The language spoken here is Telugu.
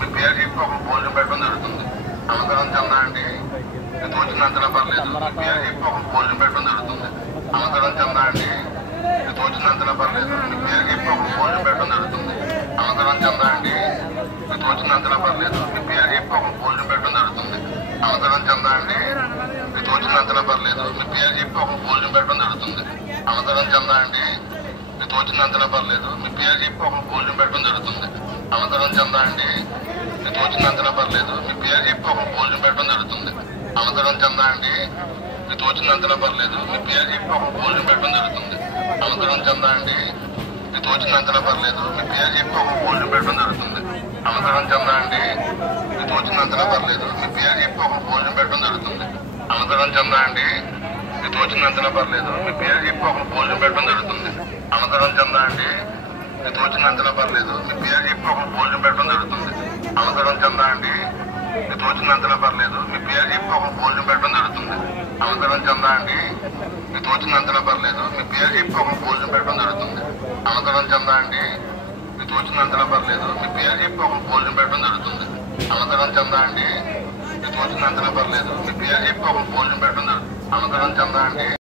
మీ పేరు చెప్పి ఒక భోజనం పెట్టడం జరుగుతుంది. అనంతరం చందా అండి తోచినంతలా పర్లేదు. మీ పేరు చెప్పి ఒక భోజనం పెట్టడం జరుగుతుంది. అనంతరం చందా అండి తోచినంతలా పర్లేదు. మీ పేరు చెప్పి ఒక భోజనం పెట్టడం జరుగుతుంది. అనంతరం చందా అండి తోచినంతలా పర్లేదు. మీ పేరు చెప్పి ఒక భోజనం పెట్టడం జరుగుతుంది. అనంతరం చందా అండి తోచినంతలా పర్లేదు. మీ పేరు చెప్పి ఒక భోజనం పెట్టడం జరుగుతుంది. అనంతరం చందా అండి తోచినంతలా పర్లేదు. మీ పేరు చెప్పి ఒక భోజనం పెట్టడం జరుగుతుంది. అనంతరం చందా అండి తోచినంతలా పర్లేదు. మీ పేరు చెప్పి ఒక భోజనం పెట్టడం జరుగుతుంది. అనంతరం చందా అండి తోచినంతలా పర్లేదు. మీ పేరు చెప్పి ఒక భోజనం పెట్టడం జరుగుతుంది. అనంతరం చందా అండి తోచినంతలా పర్లేదు. మీ పేరు చెప్పి ఒక భోజనం పెట్టడం జరుగుతుంది. అనంతరం చందా అండి తోచినంతలా పర్లేదు. మీ పేరు చెప్పి ఒక భోజనం పెట్టడం జరుగుతుంది. అనంతరం చందా అండి తోచినంతలా పర్లేదు. మీ పేరు చెప్పి ఒక భోజనం పెట్టడం జరుగుతుంది. అనంతరం చందా అండి తోచినంతలా పర్లేదు. మీ పేరు చెప్పి ఒక భోజనం పెట్టడం జరుగుతుంది. అనంతరం చందా అండి తోచినంతలా పర్లేదు. మీ పేరు చెప్పి ఒక భోజనం పెట్టడం జరుగుతుంది. అనంతరం చందా అండి తోచినంతలా పర్లేదు. మీ పేరు చెప్పి ఒక భోజనం పెట్టడం జరుగుతుంది. అనంతరం చందా అండి తోచినంతలా పర్లేదు. మీ పేరు చెప్పి ఒక భోజనం పెట్టడం జరుగుతుంది. అనంతరం చందా అండి తోచినంతలా పర్లేదు. మీ పేరు చెప్పి ఒక భోజనం పెట్టడం జరుగుతుంది. అనంతరం చందా అండి